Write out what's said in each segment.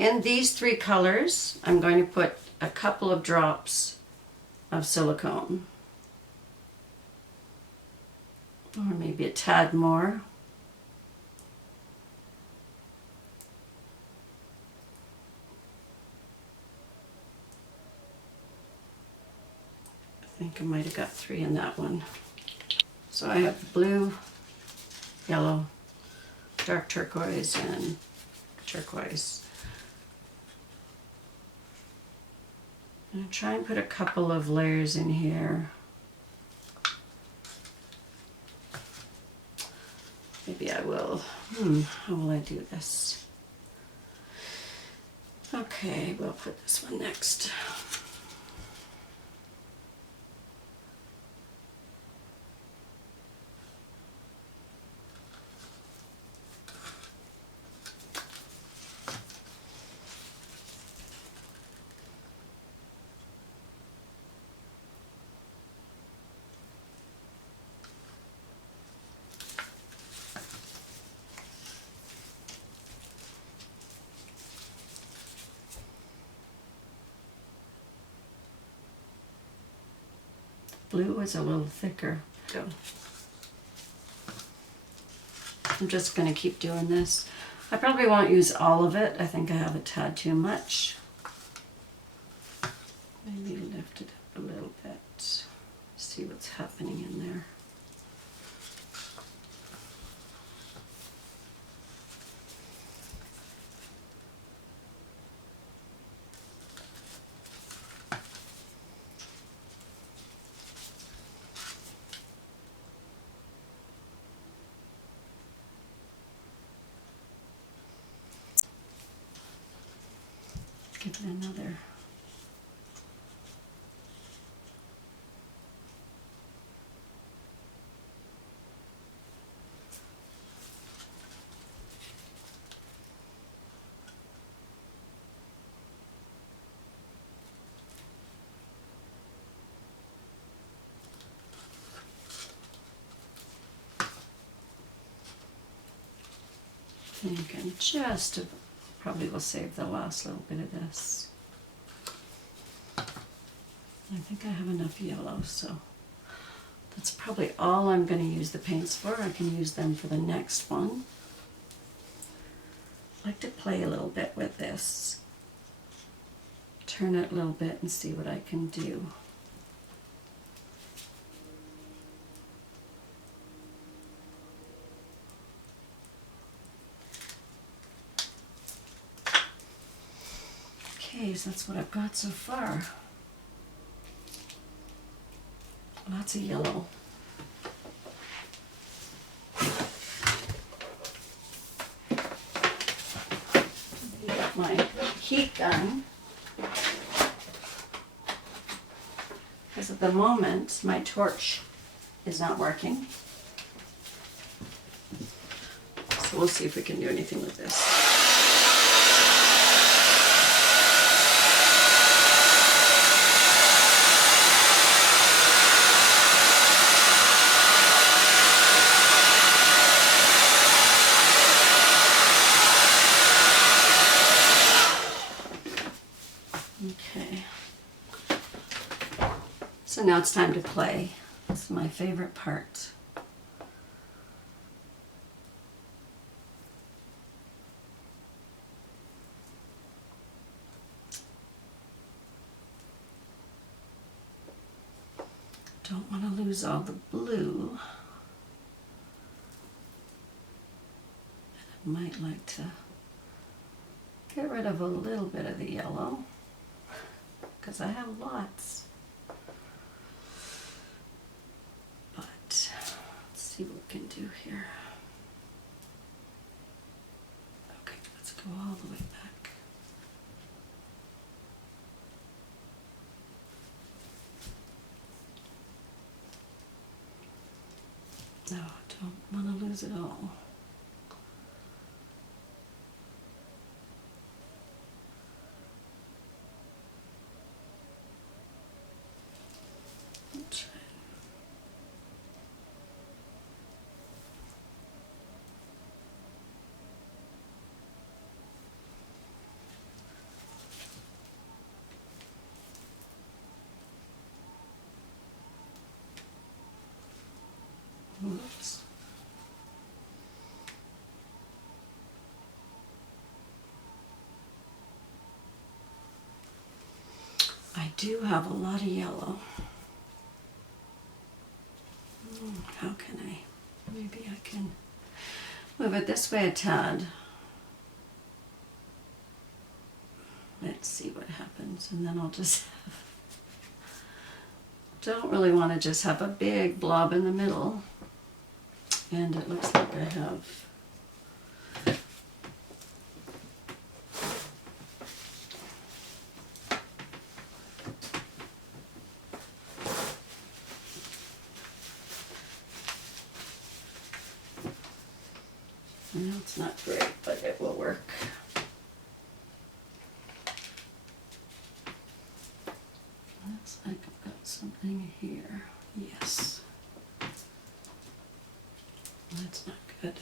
in these three colors, I'm going to put a couple of drops of silicone. Or maybe a tad more. I think I might have got 3 in that one. So I have blue, yellow, dark turquoise, and turquoise. I'm going to try and put a couple of layers in here. Maybe I will. How will I do this? Okay, we'll put this one next. Blue is a little thicker. Go. I'm just going to keep doing this. I probably won't use all of it. I think I have a tad too much. Maybe lift it up a little bit. See what's happening in there. Give it another. I think I'm just, probably will save the last little bit of this. I think I have enough yellow, so that's probably all I'm going to use the paints for. I can use them for the next one. I like to play a little bit with this. Turn it a little bit and see what I can do. Okay, so that's what I've got so far. Lots of yellow. Got my heat gun. Because at the moment my torch is not working. So we'll see if we can do anything with this. Okay, so now it's time to play. This is my favorite part. Don't want to lose all the blue. I might like to get rid of a little bit of the yellow, because I have lots. But let's see what we can do here. Okay, let's go all the way back. No, I don't want to lose it all. do have a lot of yellow. How can I? Maybe I can move it this way a tad. Let's see what happens, and then I'll just have, don't really want to just have a big blob in the middle. And it looks like I have no, it's not great, but it will work. Looks like I've got something here. Yes. That's not good.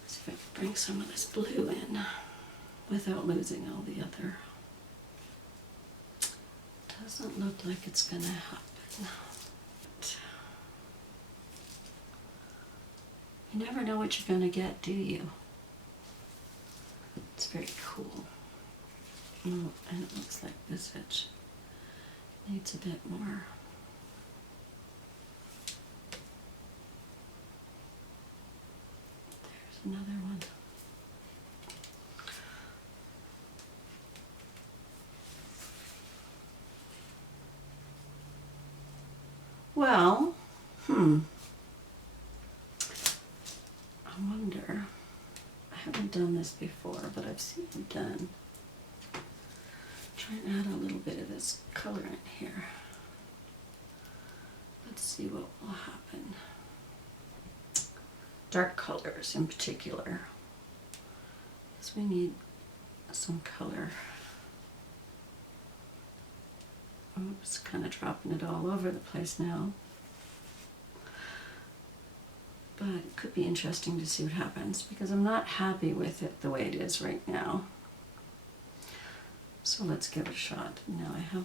Let's see if I can bring some of this blue in without losing all the other. Doesn't look like it's gonna happen. You never know what you're gonna get, do you? It's very cool. Oh, and it looks like this edge needs a bit more. There's another one. Well, I wonder, I haven't done this before, but I've seen it done. Try and add a little bit of this color in here. Let's see what will happen. Dark colors in particular, because we need some color. Oops, kind of dropping it all over the place now. But it could be interesting to see what happens, because I'm not happy with it the way it is right now. So let's give it a shot. Now I have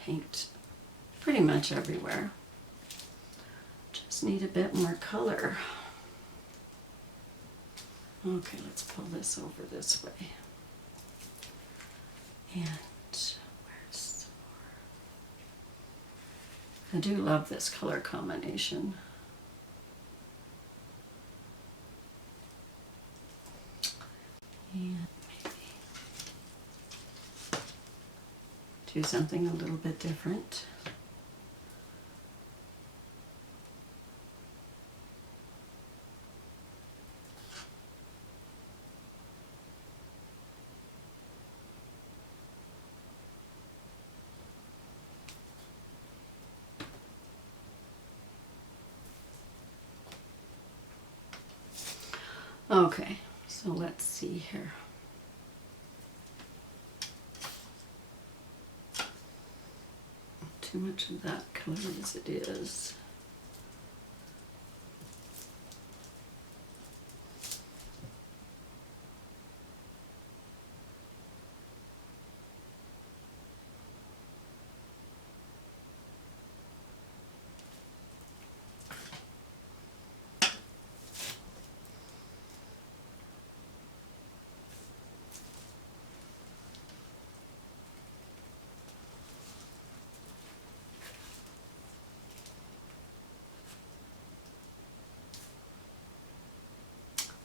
paint pretty much everywhere. Just need a bit more color. Okay, let's pull this over this way. And where's some more? I do love this color combination. And maybe do something a little bit different. Okay, so let's see here. Too much of that color as it is.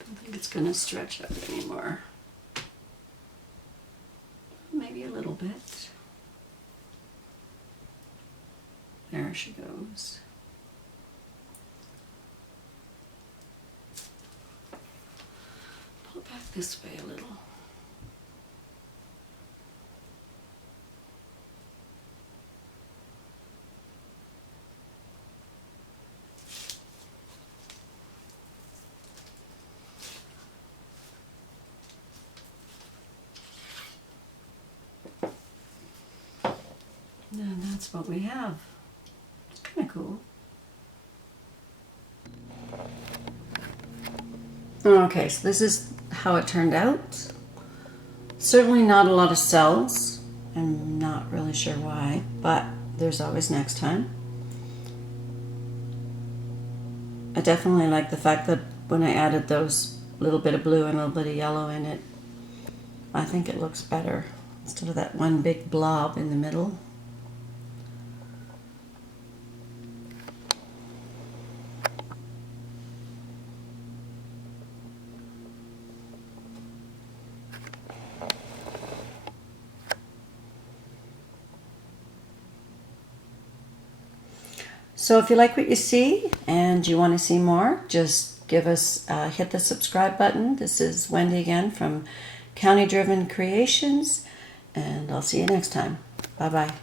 I don't think it's going to stretch out anymore. Maybe a little bit. There she goes. Pull it back this way a little. And that's what we have. It's kind of cool. Okay, so this is how it turned out. Certainly not a lot of cells. I'm not really sure why, but there's always next time. I definitely like the fact that when I added those little bit of blue and a little bit of yellow in it, I think it looks better instead of that one big blob in the middle. So if you like what you see and you want to see more, just give us, hit the subscribe button. This is Wendy again from County Driven Creations, and I'll see you next time. Bye-bye.